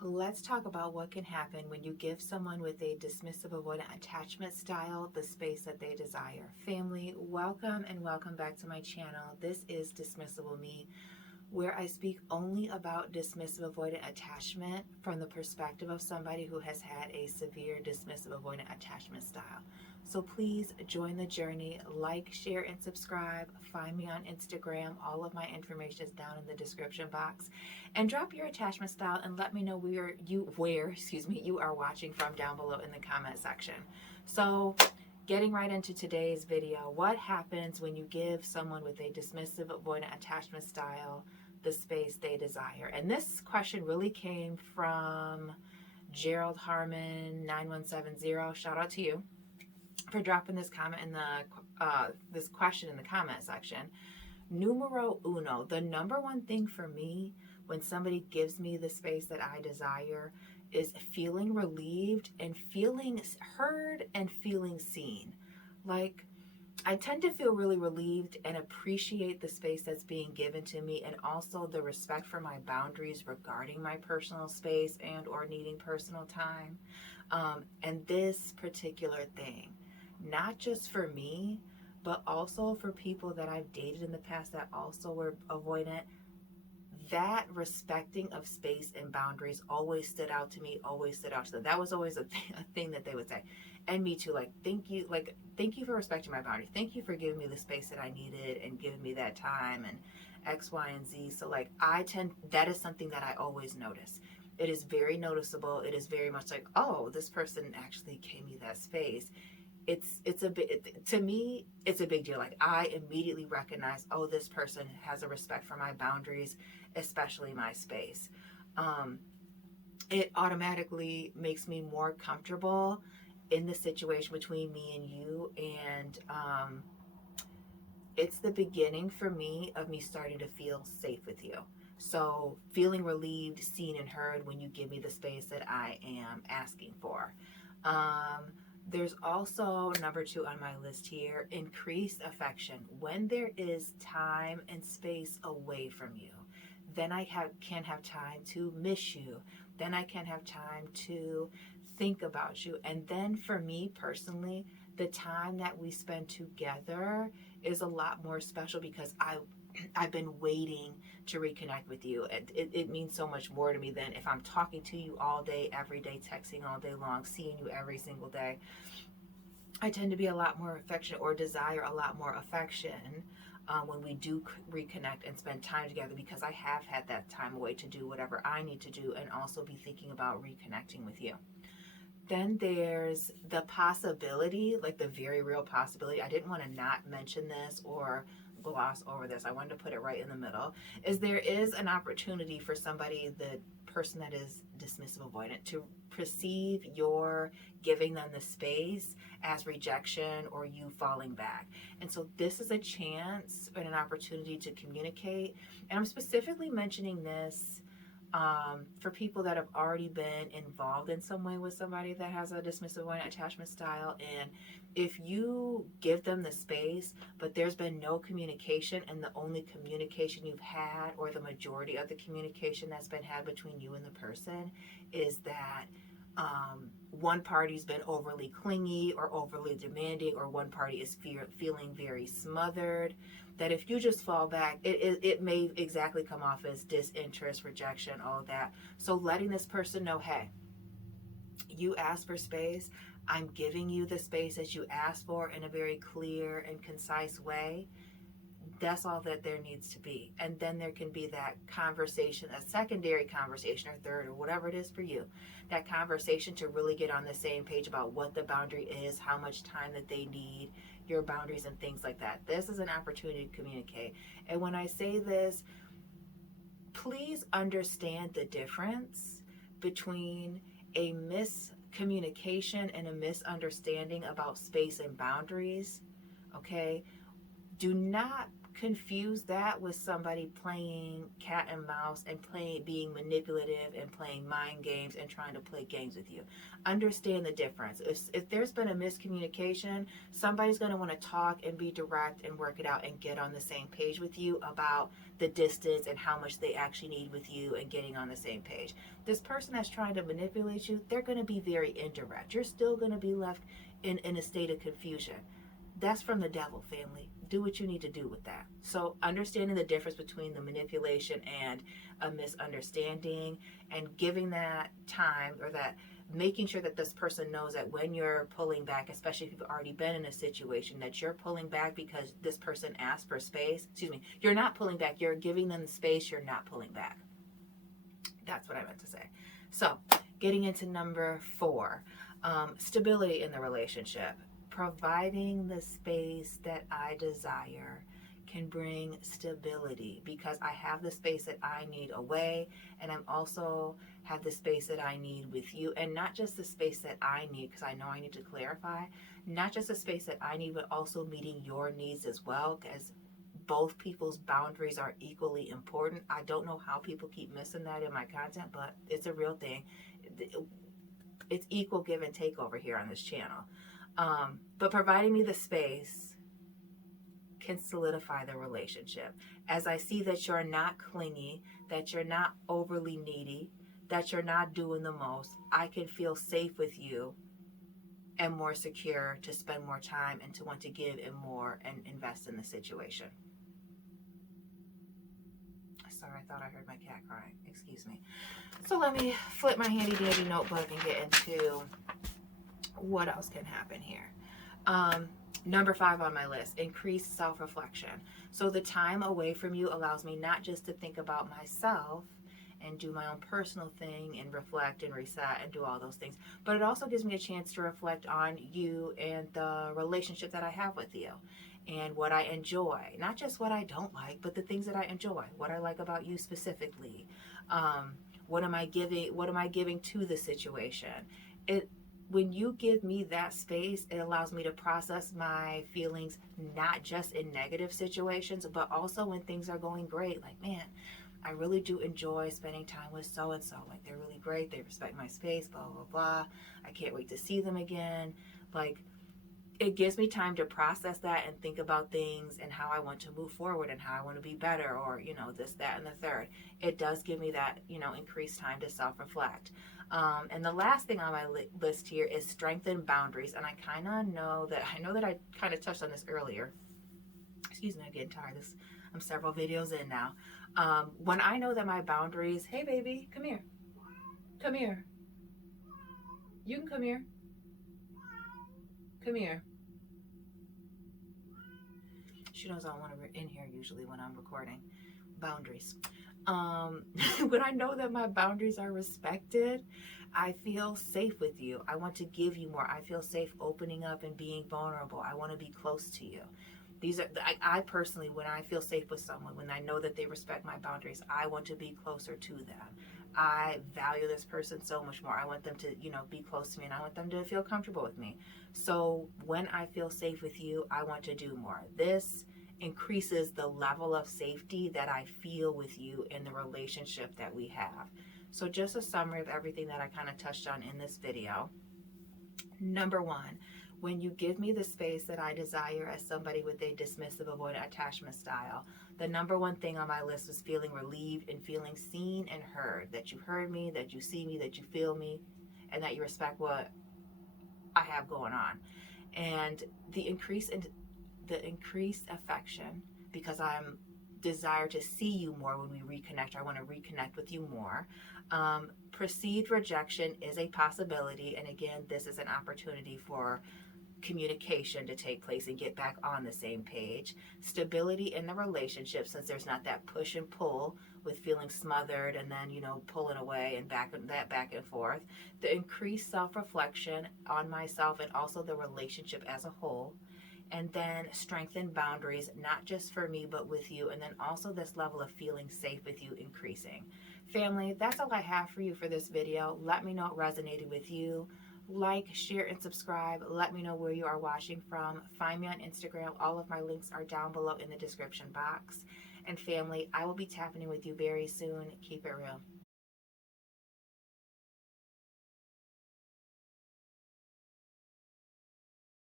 Let's talk about what can happen when you give someone with a dismissive avoidant attachment style the space that they desire. Family, welcome and welcome back to my channel. This is Dismissible Me, where I speak only about dismissive avoidant attachment from the perspective of somebody who has had a severe dismissive avoidant attachment style. So please join the journey, like, share, and subscribe. Find me on Instagram. All of my information is down in the description box. And drop your attachment style and let me know where you are watching from down below in the comment section. So getting right into today's video, what happens when you give someone with a dismissive avoidant attachment style the space they desire? And this question really came from Gerald Harmon 9170. Shout out to you for dropping this comment in this question in the comment section. Numero uno, the number one thing for me when somebody gives me the space that I desire is feeling relieved and feeling heard and feeling seen. Like, I tend to feel really relieved and appreciate the space that's being given to me, and also the respect for my boundaries regarding my personal space and or needing personal time. And this particular thing, not just for me, but also for people that I've dated in the past that also were avoidant, that respecting of space and boundaries always stood out to me, always stood out to them. That was always a thing that they would say. And me too, thank you for respecting my boundaries. Thank you for giving me the space that I needed and giving me that time and X, Y, and Z. So that is something that I always notice. It is very noticeable. It is very much like, oh, this person actually gave me that space. It's a bit, to me, it's a big deal. Like, I immediately recognize, oh, this person has a respect for my boundaries, especially my space. It automatically makes me more comfortable in the situation between me and you, and it's the beginning for me of me starting to feel safe with you. So feeling relieved, seen, and heard when you give me the space that I am asking for. There's also number 2 on my list here, increased affection. When there is time and space away from you, then I can have time to miss you. Then I can have time to think about you. And then for me personally, the time that we spend together is a lot more special because I've been waiting to reconnect with you. It means so much more to me than if I'm talking to you all day, every day, texting all day long, seeing you every single day. I tend to be a lot more affectionate or desire a lot more affection when we do reconnect and spend time together, because I have had that time away to do whatever I need to do and also be thinking about reconnecting with you. Then there's the possibility, like the very real possibility, I didn't want to not mention this or gloss over this, I wanted to put it right in the middle, is there is an opportunity for somebody, the person that is dismissive avoidant, to perceive your giving them the space as rejection or you falling back. And so this is a chance and an opportunity to communicate. And I'm specifically mentioning this for people that have already been involved in some way with somebody that has a dismissive avoidant attachment style. And if you give them the space, but there's been no communication, and the only communication you've had, or the majority of the communication that's been had between you and the person, is that one party's been overly clingy or overly demanding, or one party is feeling very smothered, that if you just fall back, it may exactly come off as disinterest, rejection, all of that. So letting this person know, hey, you asked for space, I'm giving you the space that you asked for in a very clear and concise way. That's all that there needs to be. And then there can be that conversation, a secondary conversation, or third, or whatever it is for you, that conversation to really get on the same page about what the boundary is, how much time that they need, your boundaries, and things like that. This is an opportunity to communicate. And when I say this, please understand the difference between a miscommunication and a misunderstanding about space and boundaries. Okay? Do not confuse that with somebody playing cat and mouse and being manipulative and playing mind games and trying to play games with you. Understand the difference. If there's been a miscommunication, somebody's going to want to talk and be direct and work it out and get on the same page with you about the distance and how much they actually need with you and getting on the same page. This person that's trying to manipulate you, they're going to be very indirect. You're still going to be left in a state of confusion. That's from the devil, family. Do what you need to do with that. So understanding the difference between the manipulation and a misunderstanding, and giving that time, or that making sure that this person knows that when you're pulling back, especially if you've already been in a situation, that you're pulling back because this person asked for space. Excuse me. You're not pulling back. You're giving them the space. You're not pulling back. That's what I meant to say. So getting into number 4, stability in the relationship. Providing the space that I desire can bring stability, because I have the space that I need away, and I'm also have the space that I need with you. And not just the space that I need, because I know I need to clarify, not just the space that I need, but also meeting your needs as well, because both people's boundaries are equally important. I don't know how people keep missing that in my content, but it's a real thing. It's equal give and take over here on this channel. But providing me the space can solidify the relationship. As I see that you're not clingy, that you're not overly needy, that you're not doing the most, I can feel safe with you and more secure to spend more time and to want to give and more and invest in the situation. Sorry, I thought I heard my cat crying. Excuse me. So let me flip my handy dandy notebook and get into what else can happen here. Number 5 on my list, increased self-reflection. So the time away from you allows me not just to think about myself and do my own personal thing and reflect and reset and do all those things, but it also gives me a chance to reflect on you and the relationship that I have with you and what I enjoy. Not just what I don't like, but the things that I enjoy, what I like about you specifically. What am I giving to the situation? When you give me that space, it allows me to process my feelings, not just in negative situations, but also when things are going great. Like, man, I really do enjoy spending time with so-and-so. Like, they're really great. They respect my space, blah, blah, blah. I can't wait to see them again. Like, it gives me time to process that and think about things and how I want to move forward and how I want to be better, or, this, that, and the third. It does give me that, increased time to self-reflect. And the last thing on my list here is strengthen boundaries. And I know that I kind of touched on this earlier. Excuse me, I'm getting tired. I'm several videos in now. When I know that my boundaries, hey baby, come here. Come here. You can come here. Come here. She knows I want her in here usually when I'm recording. Boundaries. When I know that my boundaries are respected, I feel safe with you. I want to give you more. I feel safe opening up and being vulnerable. I want to be close to you. I personally, when I feel safe with someone, when I know that they respect my boundaries, I want to be closer to them. I value this person so much more. I want them to, be close to me, and I want them to feel comfortable with me. So when I feel safe with you, I want to do more. This increases the level of safety that I feel with you in the relationship that we have. So just a summary of everything that I kind of touched on in this video. Number 1, when you give me the space that I desire as somebody with a dismissive avoidant attachment style, the number 1 thing on my list was feeling relieved and feeling seen and heard. That you heard me, that you see me, that you feel me, and that you respect what I have going on. And the increased affection, because I'm desire to see you more when we reconnect. I want to reconnect with you more. Perceived rejection is a possibility, and again, this is an opportunity for communication to take place and get back on the same page. Stability in the relationship, since there's not that push and pull with feeling smothered and then pulling away and back and forth. The increased self-reflection on myself and also the relationship as a whole. And then strengthen boundaries, not just for me, but with you. And then also this level of feeling safe with you increasing. Family, that's all I have for you for this video. Let me know it resonated with you. Like, share, and subscribe. Let me know where you are watching from. Find me on Instagram. All of my links are down below in the description box. And family, I will be tapping in with you very soon. Keep it real.